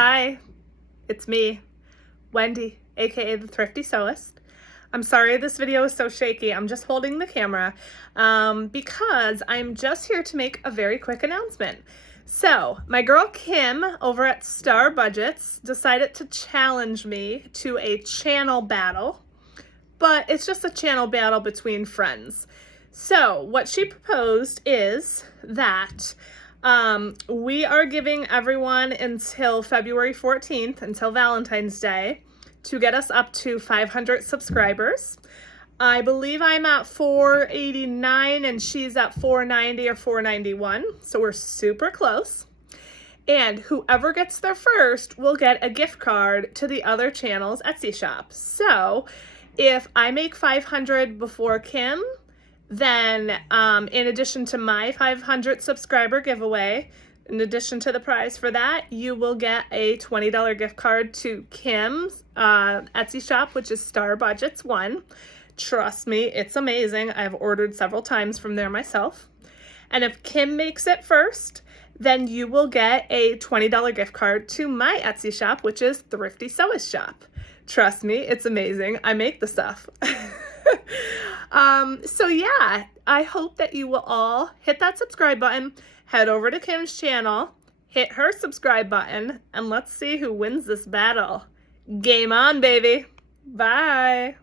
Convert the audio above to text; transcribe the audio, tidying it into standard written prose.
Hi, it's me, Wendy, aka the Thrifty Sewist. I'm sorry this video is so shaky. I'm just holding the camera because I'm just here to make a very quick announcement. So, my girl Kim over at Star Budgets decided to challenge me to a channel battle, but it's just a channel battle between friends. So, what she proposed is that we are giving everyone until February 14th, until Valentine's Day, to get us up to 500 subscribers. I believe I'm at 489 and she's at 490 or 491, so we're super close. And whoever gets there first will get a gift card to the other channel's Etsy shop. So if I make 500 before Kim, then in addition to my 500 subscriber giveaway, in addition to the prize for that, you will get a $20 gift card to Kim's Etsy shop, which is Star Budgets 1. Trust me, it's amazing. I've ordered several times from there myself. And if Kim makes it first, then you will get a $20 gift card to my Etsy shop, which is Thrifty Sewist shop. Trust me, it's amazing. I make the stuff. So yeah, I hope that you will all hit that subscribe button, head over to Kim's channel, hit her subscribe button, and let's see who wins this battle. Game on, baby. Bye.